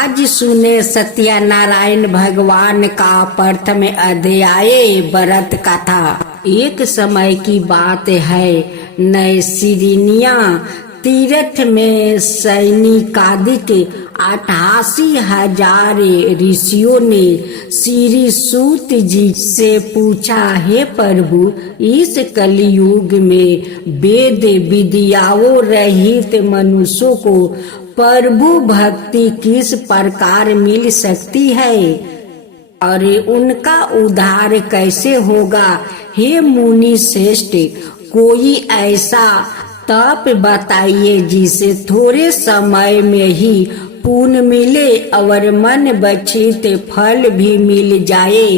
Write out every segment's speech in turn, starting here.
आज सुने सत्यनारायण भगवान का प्रथम अध्याय व्रत कथा। एक समय की बात है, नैसिरिनिया तीर्थ में सैनिकादिक 88,000 ऋषियों ने श्री सूत जी से पूछा, हे प्रभु, इस कलयुग में वेद विद्याओं रहित मनुष्यों को प्रभु भक्ति किस प्रकार मिल सकती है और उनका उद्धार कैसे होगा। हे मुनि श्रेष्ठ, कोई ऐसा तप बताइए जिसे थोड़े समय में ही पुण्य मिले और मन बचित फल भी मिल जाए।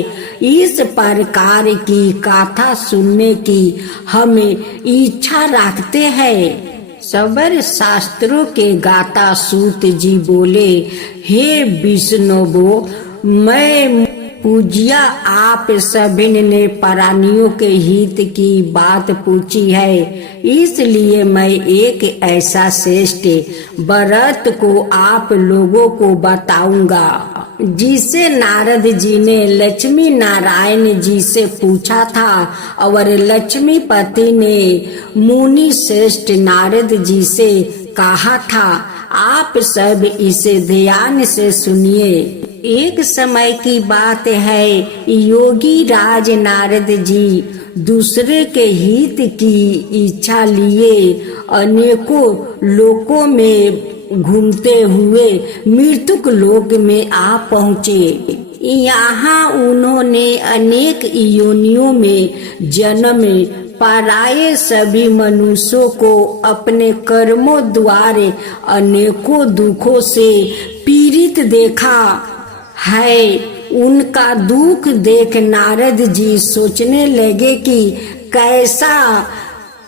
इस प्रकार की कथा सुनने की हमें इच्छा रखते हैं। सबर शास्त्रों के गाता सूत जी बोले, हे विष्णुवो, मैं पूज्या आप सभी ने प्राणियों के हित की बात पूछी है, इसलिए मैं एक ऐसा श्रेष्ठ व्रत को आप लोगों को बताऊंगा जिसे नारद जी ने लक्ष्मी नारायण जी से पूछा था और लक्ष्मीपति ने मुनि श्रेष्ठ नारद जी से कहा था। आप सब इसे ध्यान से सुनिए। एक समय की बात है, योगी राज नारद जी दूसरे के हित की इच्छा लिए अनेकों लोकों में घूमते हुए मृत्युक लोक में आ पहुँचे। यहाँ उन्होंने अनेक योनियों में जन्म पाए। सभी मनुष्यों को अपने कर्मों द्वारा अनेकों दुखों से पीड़ित देखा है। उनका दुख देख नारद जी सोचने लगे कि कैसा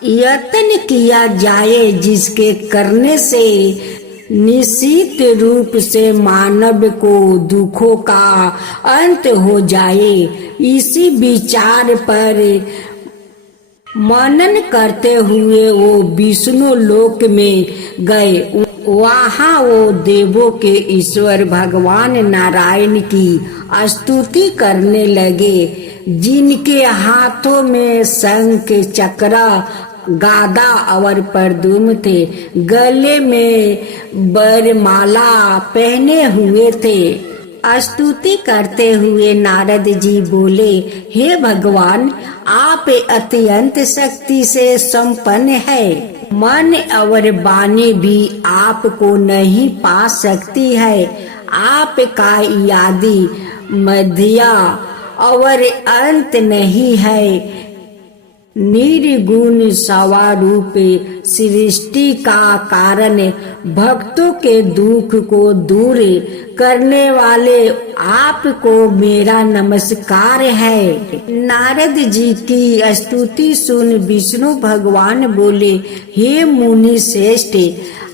यत्न किया जाए जिसके करने से निश्चित रूप से मानव को दुखों का अंत हो जाए। इसी विचार पर मनन करते हुए वो विष्णु लोक में गए। वहाँ वो देवों के ईश्वर भगवान नारायण की स्तुति करने लगे, जिनके हाथों में शंख चक्र गादा और परदुम थे, गले में बरमाला पहने हुए थे। स्तुति करते हुए नारद जी बोले, हे भगवान, आप अत्यंत शक्ति से संपन्न है। मन और वाणी भी आपको नहीं पा सकती है। आपका आदि मध्य और अंत नहीं है। निर्गुण स्वरूप सृष्टि का कारण, भक्तों के दुख को दूर करने वाले आपको मेरा नमस्कार है। नारद जी की स्तुति सुन विष्णु भगवान बोले, हे मुनि श्रेष्ठ,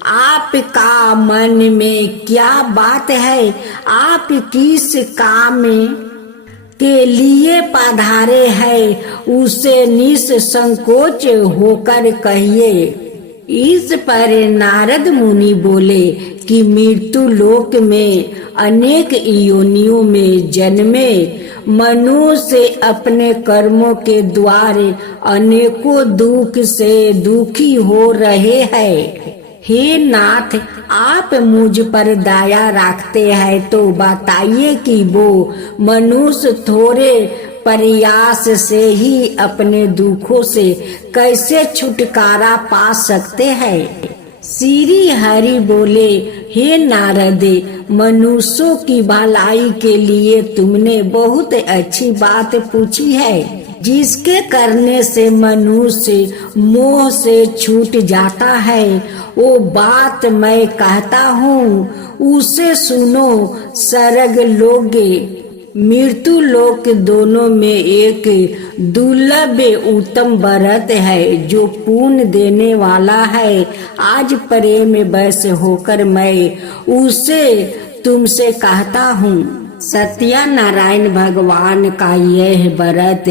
आपका मन में क्या बात है? आप किस काम के लिए पधारे हैं, उसे निसंकोच होकर कहिए। इस पर नारद मुनि बोले कि मृत्यु लोक में अनेक योनियों में जन्मे मनुष्य अपने कर्मों के द्वारा अनेकों दुख से दुखी हो रहे हैं। हे नाथ, आप मुझ पर दया रखते हैं तो बताइए कि वो मनुष्य थोड़े प्रयास से ही अपने दुखों से कैसे छुटकारा पा सकते हैं। श्री हरि बोले, हे नारद, मनुष्यों की भलाई के लिए तुमने बहुत अच्छी बात पूछी है। जिसके करने से मनुष्य मोह से छूट जाता है, वो बात मैं कहता हूँ, उसे सुनो। स्वर्ग लोक मृत्यु लोक दोनों में एक दुर्लभ उत्तम व्रत है जो पुण्य देने वाला है। आज प्रेम बस होकर मैं उसे तुमसे कहता हूँ। सत्यनारायण भगवान का यह व्रत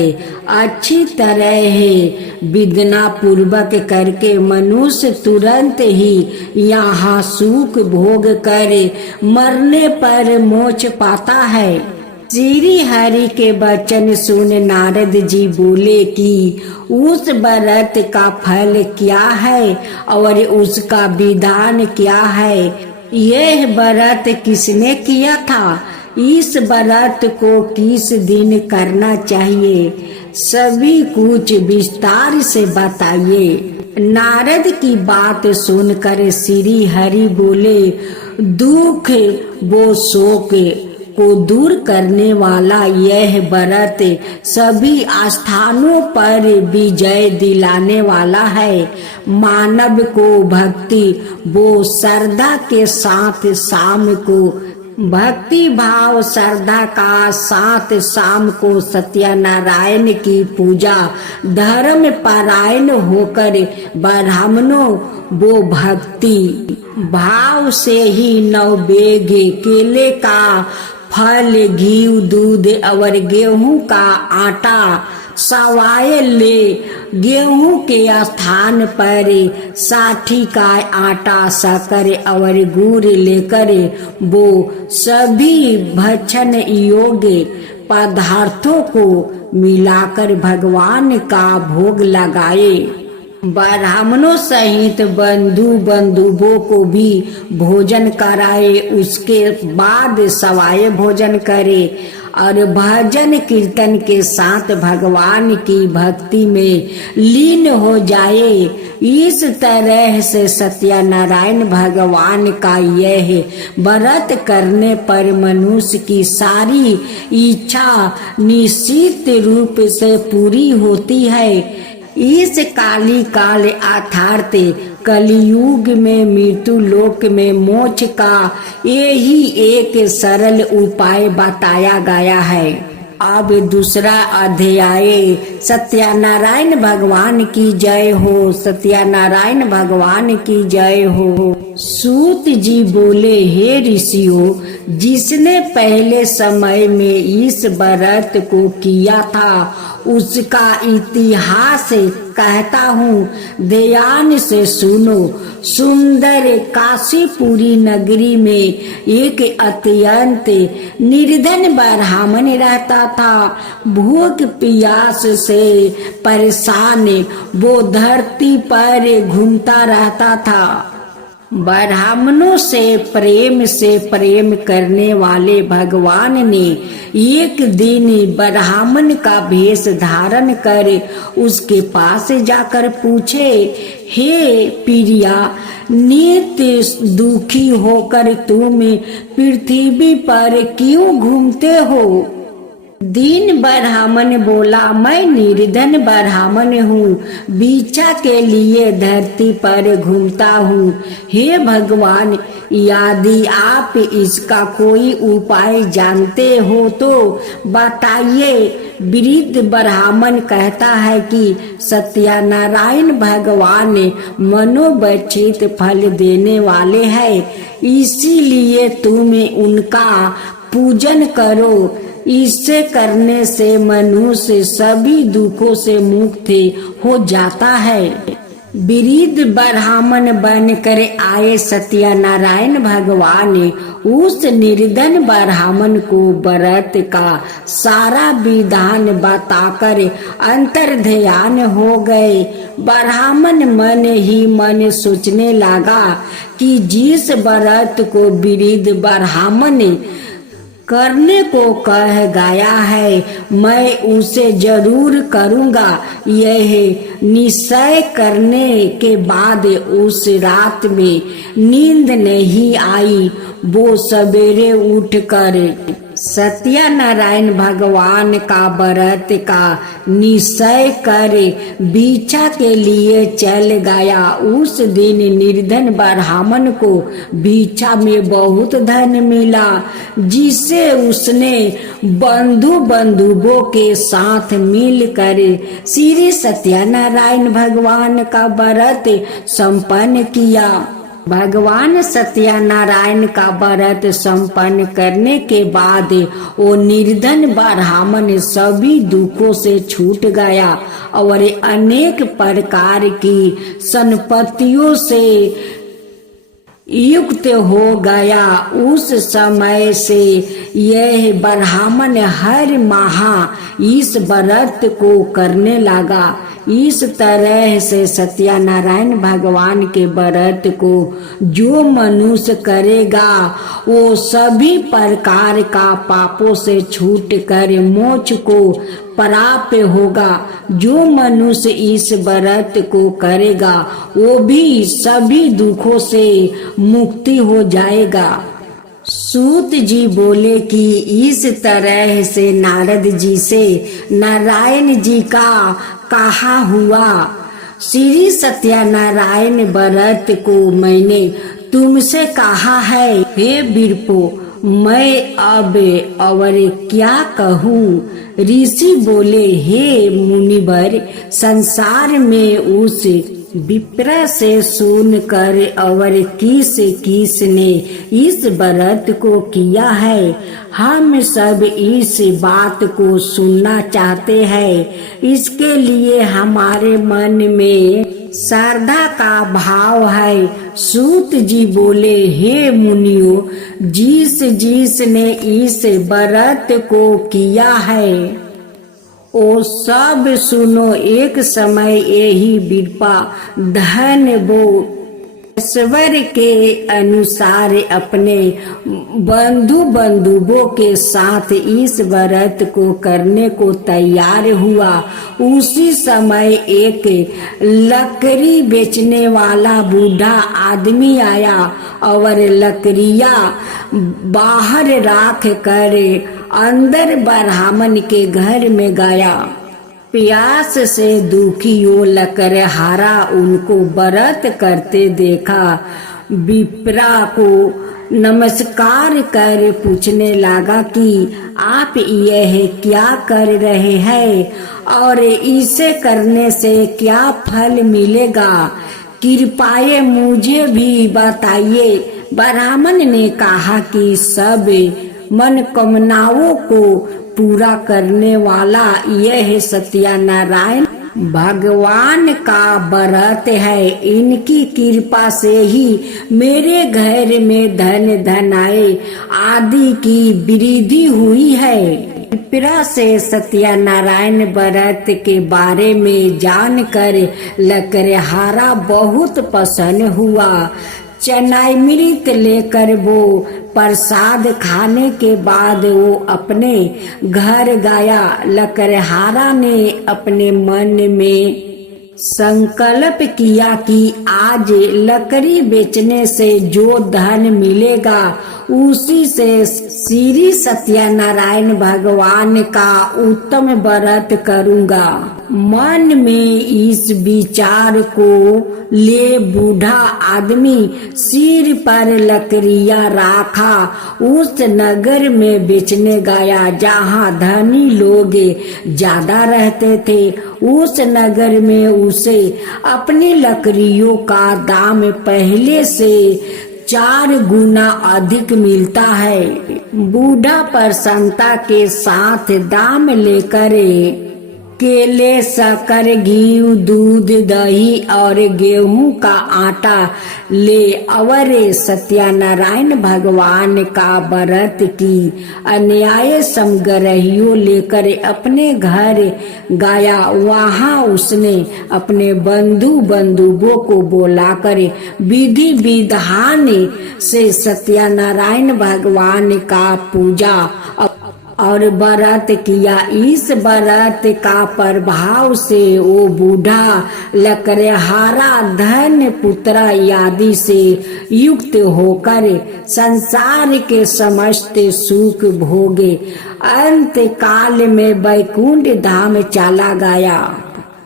अच्छी तरह विदना पूर्वक करके मनुष्य तुरंत ही यहाँ सुख भोग कर मरने पर मोक्ष पाता है। श्री हरि के वचन सुन नारद जी बोले कि उस व्रत का फल क्या है और उसका विधान क्या है। यह व्रत किसने किया था, इस व्रत को किस दिन करना चाहिए, सभी कुछ विस्तार से बताइए। नारद की बात सुनकर श्री हरि बोले, दुख वो शोक को दूर करने वाला यह व्रत सभी स्थानों पर विजय दिलाने वाला है। मानव को भक्ति वो श्रद्धा के साथ शाम को भक्ति भाव श्रद्धा का साथ शाम को सत्यनारायण की पूजा धर्म परायण होकर ब्राह्मणों वो भक्ति भाव से ही नवबेग केले का फल घी दूध और गेहूं का आटा सवाए ले, गेहूं के स्थान पर साठी का आटा शक्कर और गुड़ लेकर वो सभी भक्षण योग्य पदार्थों को मिलाकर भगवान का भोग लगाए। ब्राह्मणों सहित बंधु बंधुओं को भी भोजन कराए, उसके बाद सवाए भोजन करे और भजन कीर्तन के साथ भगवान की भक्ति में लीन हो जाए। इस तरह से सत्यनारायण भगवान का यह व्रत करने पर मनुष्य की सारी इच्छा निश्चित रूप से पूरी होती है। इस काली काल अर्थात कलियुग में मृत्यु लोक में मोक्ष का यही एक सरल उपाय बताया गया है। अब दूसरा अध्याय। सत्यनारायण भगवान की जय हो, सत्यनारायण भगवान की जय हो। सूत जी बोले, हे ऋषियों, जिसने पहले समय में इस व्रत को किया था उसका इतिहास कहता हूँ, ध्यान से सुनो। सुंदर काशीपुरी नगरी में एक अत्यंत निर्धन ब्राह्मण रहता था। भूख प्यास से परेशान वो धरती पर घूमता रहता था। ब्राह्मणों से प्रेम करने वाले भगवान ने एक दिन ब्राह्मण का भेष धारण कर उसके पास जाकर पूछे, हे प्रिया, नित्य दुखी होकर तुम पृथ्वी पर क्यों घूमते हो? दीन ब्राह्मण बोला, मैं निर्धन ब्राह्मण हूँ, भिक्षा के लिए धरती पर घूमता हूँ। हे भगवान, यदि आप इसका कोई उपाय जानते हो तो बताइए। वृद्ध ब्राह्मण कहता है कि सत्यनारायण भगवान मनोवांछित फल देने वाले हैं, इसीलिए तुम उनका पूजन करो। इसे करने से मनुष्य सभी दुखों से मुक्त हो जाता है। वृद्ध ब्राह्मण बनकर आए सत्यनारायण भगवान उस निर्धन ब्राह्मण को व्रत का सारा विधान बताकर अंतर्ध्यान हो गए। ब्राह्मण मन ही मन सोचने लगा कि जिस व्रत को वृद्ध ब्राह्मण करने को कह गया है, मैं उसे जरूर करूँगा। यह निश्चय करने के बाद उस रात में नींद नहीं आई। वो सवेरे उठकर सत्यनारायण भगवान का व्रत का निश्चय कर भिक्षा के लिए चल गया। उस दिन निर्धन ब्राह्मण को भिक्षा में बहुत धन मिला, जिससे उसने बंधुओं के साथ मिलकर श्री सत्यनारायण भगवान का व्रत संपन्न किया। भगवान सत्यनारायण का व्रत संपन्न करने के बाद वो निर्धन ब्राह्मण सभी दुखों से छूट गया और अनेक प्रकार की संपत्तियों से युक्त हो गया। उस समय से यह ब्राह्मण हर माह इस व्रत को करने लगा। इस तरह से सत्यनारायण भगवान के व्रत को जो मनुष्य करेगा वो सभी प्रकार का पापों से छूट कर मोक्ष को प्राप्त होगा। जो मनुष्य इस व्रत को करेगा वो भी सभी दुखों से मुक्ति हो जाएगा। सूत जी बोले कि इस तरह से नारद जी से नारायण जी का कहा हुआ। श्री सत्यनारायण व्रत को मैंने तुमसे कहा है, हे विप्रो, मैं अब और क्या कहूँ। ऋषि बोले, हे मुनिवर, संसार में उस विप्र से सुनकर और किस ने इस व्रत को किया है, हम सब इस बात को सुनना चाहते हैं। इसके लिए हमारे मन में श्रद्धा का भाव है। सूत जी बोले, हे मुनियों, जिस ने इस व्रत को किया है ओ सब सुनो। एक समय यही विप्र धन वो ईश्वर के अनुसार अपने बंधुओं के साथ इस व्रत को करने को तैयार हुआ। उसी समय एक लकड़ी बेचने वाला बूढ़ा आदमी आया और लकड़ियां बाहर रख कर अंदर ब्राह्मण के घर में गया। प्यास से दुखी वो लकड़हारा उनको व्रत करते देखा। विप्रा को नमस्कार कर पूछने लगा कि आप यह क्या कर रहे हैं और इसे करने से क्या फल मिलेगा, कृपया मुझे भी बताइए। ब्राह्मण ने कहा कि सब मनोकामनाओं को पूरा करने वाला यह सत्यनारायण भगवान का व्रत है। इनकी कृपा से ही मेरे घर में धन आए आदि की वृद्धि हुई है। विप्र से सत्यनारायण व्रत के बारे में जानकर लकड़हारा बहुत प्रसन्न हुआ। चनामृत लेकर वो प्रसाद खाने के बाद वो अपने घर गया। लकड़हारा ने अपने मन में संकल्प किया कि आज लकड़ी बेचने से जो धन मिलेगा उसी से श्री सत्यनारायण भगवान का उत्तम व्रत करूंगा। मन में इस विचार को ले बूढ़ा आदमी सिर पर लकड़ियां रखा उस नगर में बेचने गया जहाँ धनी लोग ज्यादा रहते थे। उस नगर में उसे अपनी लकड़ियों का दाम पहले से 4 गुना अधिक मिलता है। बूढ़ा प्रसन्नता के साथ दाम लेकर केले, शक्कर, घी, दूध, दही और गेहूं का आटा ले और सत्यनारायण भगवान का व्रत की अन्याय सामग्रियों लेकर अपने घर गया। वहां उसने अपने बंधुओं को बुलाकर विधि विधान से सत्यनारायण भगवान का पूजा और व्रत किया। इस व्रत का प्रभाव से वो बूढ़ा लकड़हारा धन, पुत्र आदि से युक्त होकर संसार के समस्त सुख भोगे अंत काल में वैकुंठ धाम चला गया।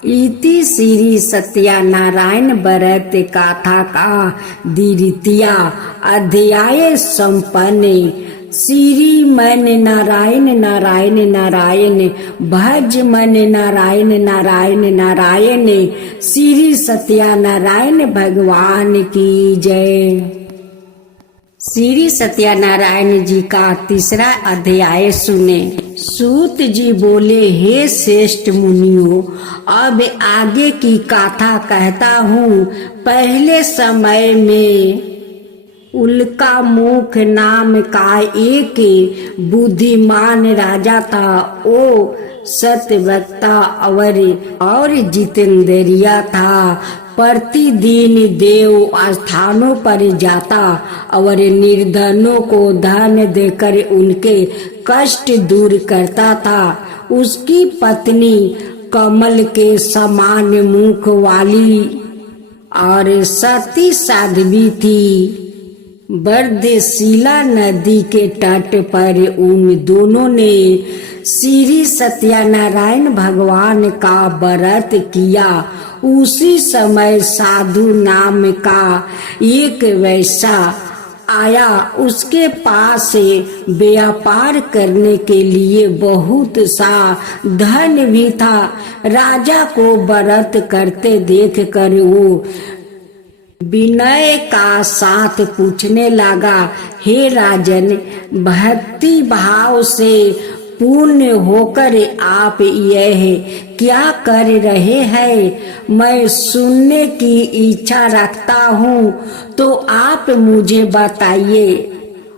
इति श्री सत्यनारायण व्रत गाथा का द्वितीय अध्याय संपन्न। श्री मन नारायण नारायण नारायण, भज मन नारायण नारायण नारायण। श्री सत्यनारायण भगवान की जय। श्री सत्यनारायण जी का तीसरा अध्याय सुने। सूत जी बोले, हे श्रेष्ठ मुनियों, अब आगे की गाथा कहता हूँ। पहले समय में उल्का मुख नाम का एक बुद्धिमान राजा था। वो सत्यवक्ता और जितेंद्रिया था। प्रतिदिन देव स्थानों पर जाता और निर्धनों को धन देकर उनके कष्ट दूर करता था। उसकी पत्नी कमल के समान मुख वाली और सती साध्वी थी। बरदेशिला नदी के तट पर उन दोनों ने श्री सत्यनारायण भगवान का व्रत किया। उसी समय साधु नाम का एक वैश्य आया। उसके पास व्यापार करने के लिए बहुत सा धन भी था। राजा को व्रत करते देखकर वो विनय का साथ पूछने लगा, हे राजन, भक्ति भाव से पूर्ण होकर आप यह क्या कर रहे हैं? मैं सुनने की इच्छा रखता हूँ, तो आप मुझे बताइए।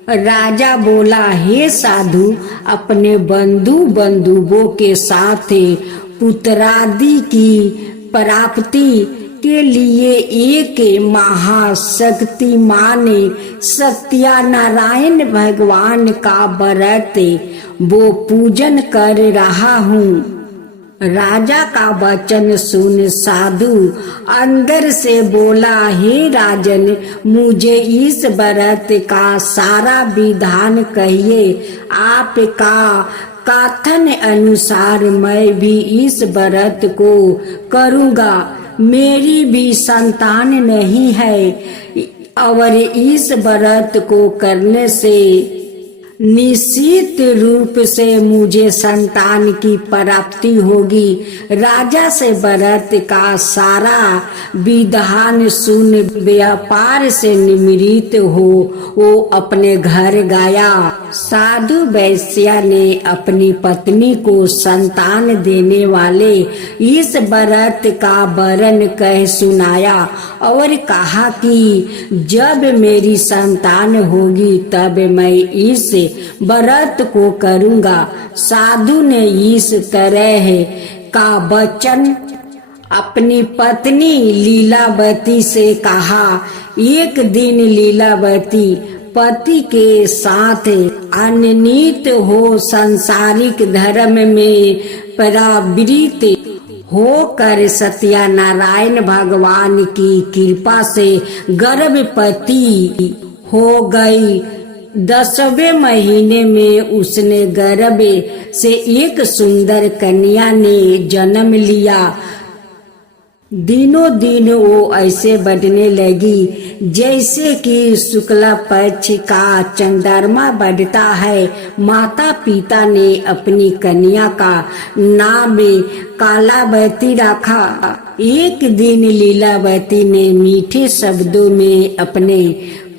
राजा बोला, हे साधु, अपने बंधुओं के साथ पुत्रादि की प्राप्ति के लिए एक महाशक्तिमान सत्यनारायण भगवान का व्रत वो पूजन कर रहा हूँ। राजा का वचन सुन साधु अंदर से बोला, हे राजन, मुझे इस व्रत का सारा विधान कहिए। आपका कथन अनुसार मैं भी इस व्रत को करूँगा। मेरी भी संतान नहीं है और इस व्रत को करने से निश्चित रूप से मुझे संतान की प्राप्ति होगी। राजा से व्रत का सारा विधान सुन व्यापार से निवृत्त हो वो अपने घर गया। साधु वैश्य ने अपनी पत्नी को संतान देने वाले इस व्रत का वर्णन कह सुनाया और कहा कि जब मेरी संतान होगी तब मैं इस व्रत को करूँगा। साधु ने इस तरह का वचन अपनी पत्नी लीलावती से कहा। एक दिन लीलावती पति के साथ अनन्वित हो सांसारिक धर्म में प्रवृत्त होकर सत्यनारायण भगवान की कृपा से गर्भवती हो गई। 10वें महीने में उसने गर्भ से एक सुंदर कन्या ने जन्म लिया। दिनों दिन वो ऐसे बढ़ने लगी जैसे कि शुक्ला पक्ष का चंद्रमा बढ़ता है। माता पिता ने अपनी कन्या का नाम कालावती रखा। एक दिन लीलावती ने मीठे शब्दों में अपने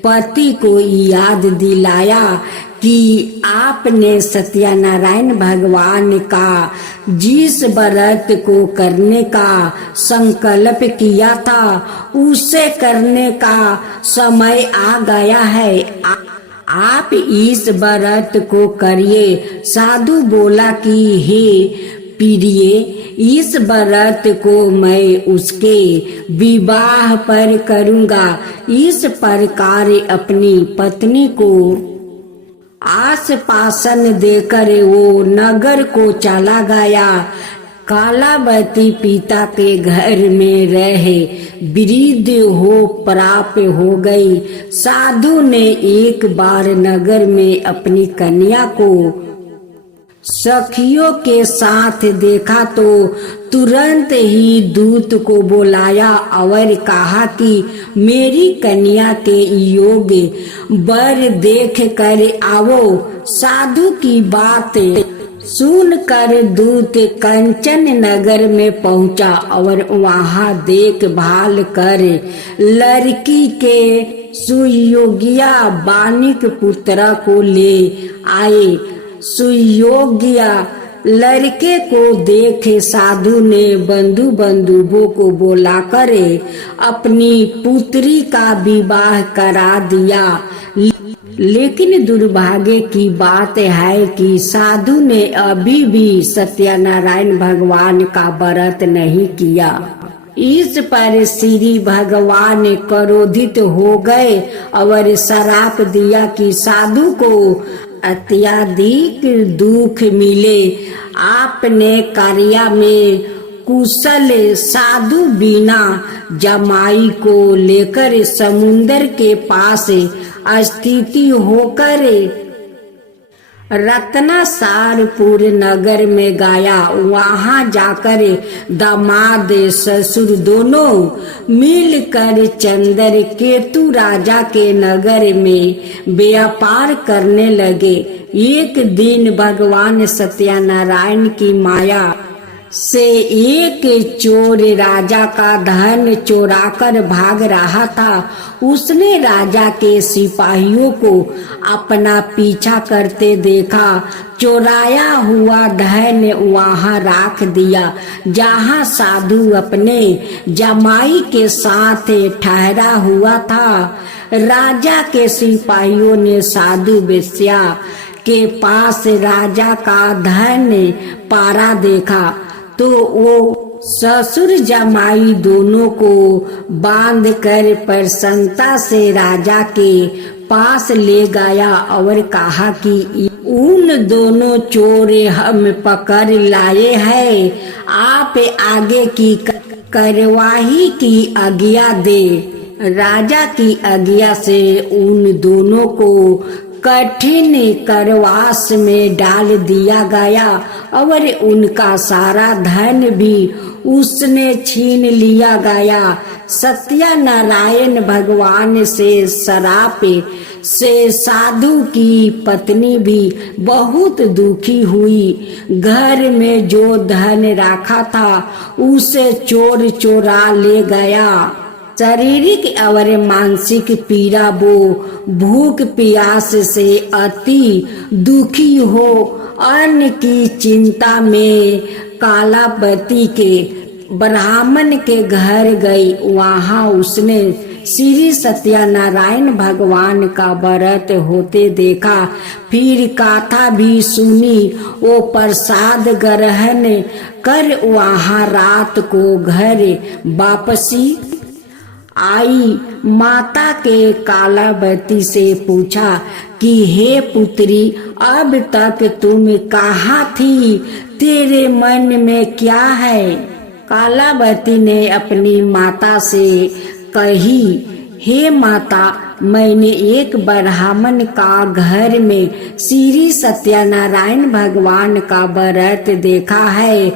पति को याद दिलाया कि आपने सत्यनारायण भगवान का जिस व्रत को करने का संकल्प किया था उसे करने का समय आ गया है। आप इस व्रत को करिए। साधु बोला कि हे प्रिय, इस व्रत को मैं उसके विवाह पर करूँगा। इस प्रकार अपनी पत्नी को आश्वासन देकर वो नगर को चला गया। कालावती पिता के घर में रहे वृद्ध हो प्राप्त हो गई। साधु ने एक बार नगर में अपनी कन्या को सखियों के साथ देखा तो तुरंत ही दूत को बुलाया और कहा कि मेरी कन्या के योग वर देख कर आओ। साधु की बात सुनकर दूत कंचन नगर में पहुंचा और वहां देखभाल कर लड़की के सुयोग्या बानिक पुत्र को ले आए। सुयोग्या लड़के को देख साधु ने बंधु बांधवों को बुलाकर अपनी पुत्री का विवाह करा दिया। लेकिन दुर्भाग्य की बात है कि साधु ने अभी भी सत्यनारायण भगवान का व्रत नहीं किया। इस पर श्री भगवान क्रोधित हो गए और श्राप दिया कि साधु को अत्यधिक दुख मिले। आपने कार्य में कुशल साधु बिना जमाई को लेकर समुद्र के पास स्थिति होकर रत्नासारपुर नगर में गया। वहां जाकर दामाद ससुर दोनों मिलकर चंद्र केतु राजा के नगर में व्यापार करने लगे। एक दिन भगवान सत्यनारायण की माया से एक चोर राजा का धन चोराकर भाग रहा था। उसने राजा के सिपाहियों को अपना पीछा करते देखा। चोराया हुआ धन वहां रख दिया जहां साधु अपने जमाई के साथ ठहरा हुआ था। राजा के सिपाहियों ने साधु वेश्या के पास राजा का धन पारा देखा तो वो ससुर जमाई दोनों को बांध कर प्रसन्नता से राजा के पास ले गया और कहा कि उन दोनों चोर हम पकड़ लाए हैं। आप आगे की कार्यवाही की आज्ञा दे। राजा की आज्ञा से उन दोनों को कठिन कारावास में डाल दिया गया और उनका सारा धन भी उसने छीन लिया गया। सत्यनारायण भगवान से श्राप से साधु की पत्नी भी बहुत दुखी हुई। घर में जो धन रखा था उसे चोर चोरा ले गया। शारीरिक और मानसिक पीड़ा वो भूख प्यास से अति दुखी हो अन्न की चिंता में कालावती के ब्राह्मण के घर गई। वहां उसने श्री सत्यनारायण भगवान का व्रत होते देखा। फिर गाथा भी सुनी। वो प्रसाद ग्रहण कर वहां रात को घर वापसी आई। माता के कालावती से पूछा कि हे पुत्री, अब तक तुम कहाँ थी? तेरे मन में क्या है? कालावती ने अपनी माता से कही, हे माता, मैंने एक ब्राह्मण का घर में श्री सत्यनारायण भगवान का व्रत देखा है।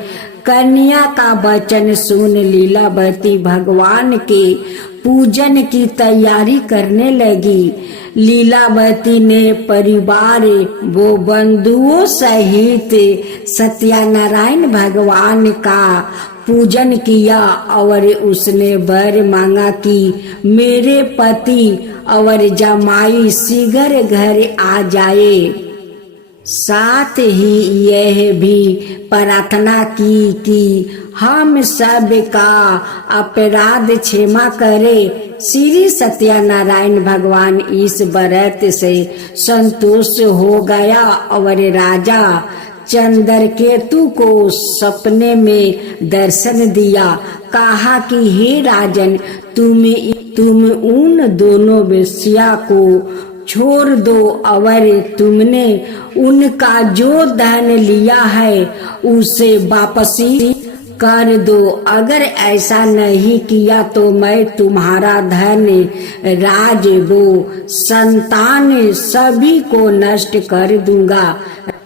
कन्या का वचन सुन लीलावती भगवान के पूजन की तैयारी करने लगी। लीलावती ने परिवार वो बंधुओं सहित सत्यनारायण भगवान का पूजन किया और उसने वर मांगा कि मेरे पति और जमाई शीघ्र घर आ जाए। साथ ही यह भी प्रार्थना की कि हम सब का अपराध क्षमा करे। श्री सत्यनारायण भगवान इस व्रत से संतुष्ट हो गया और राजा चंद्रकेतु को सपने में दर्शन दिया। कहा कि हे राजन, तुम उन दोनों वेश्या को छोड़ दो और तुमने उनका जो धन लिया है उसे वापसी कर दो। अगर ऐसा नहीं किया तो मैं तुम्हारा धन, राज, वो संतान सभी को नष्ट कर दूंगा।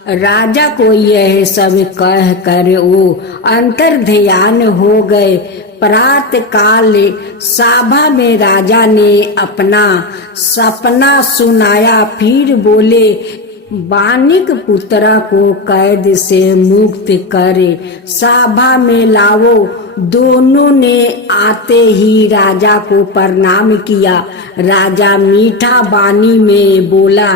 राजा को यह सब कह कर वो अंतर ध्यान हो गए। प्रातः काल सभा में राजा ने अपना सपना सुनाया। फिर बोले, बानिक पुत्रा को कैद से मुक्त करे, सभा में लाओ। दोनों ने आते ही राजा को प्रणाम किया। राजा मीठा वाणी में बोला,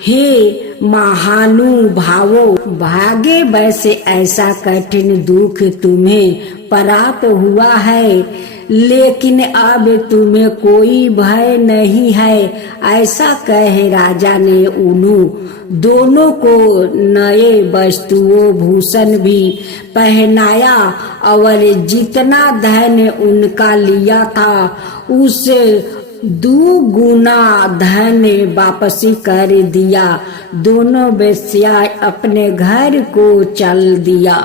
हे महानुभावो, भागे वैसे ऐसा कठिन दुख तुम्हें प्राप्त हुआ है, लेकिन अब तुम्हें कोई भय नहीं है। ऐसा कहे राजा ने उन्हों दोनों को नए वस्तुओं भूषण भी पहनाया और जितना धन उनका लिया था उससे 2 गुना धन वापसी कर दिया। दोनों वेश्या अपने घर को चल दिया।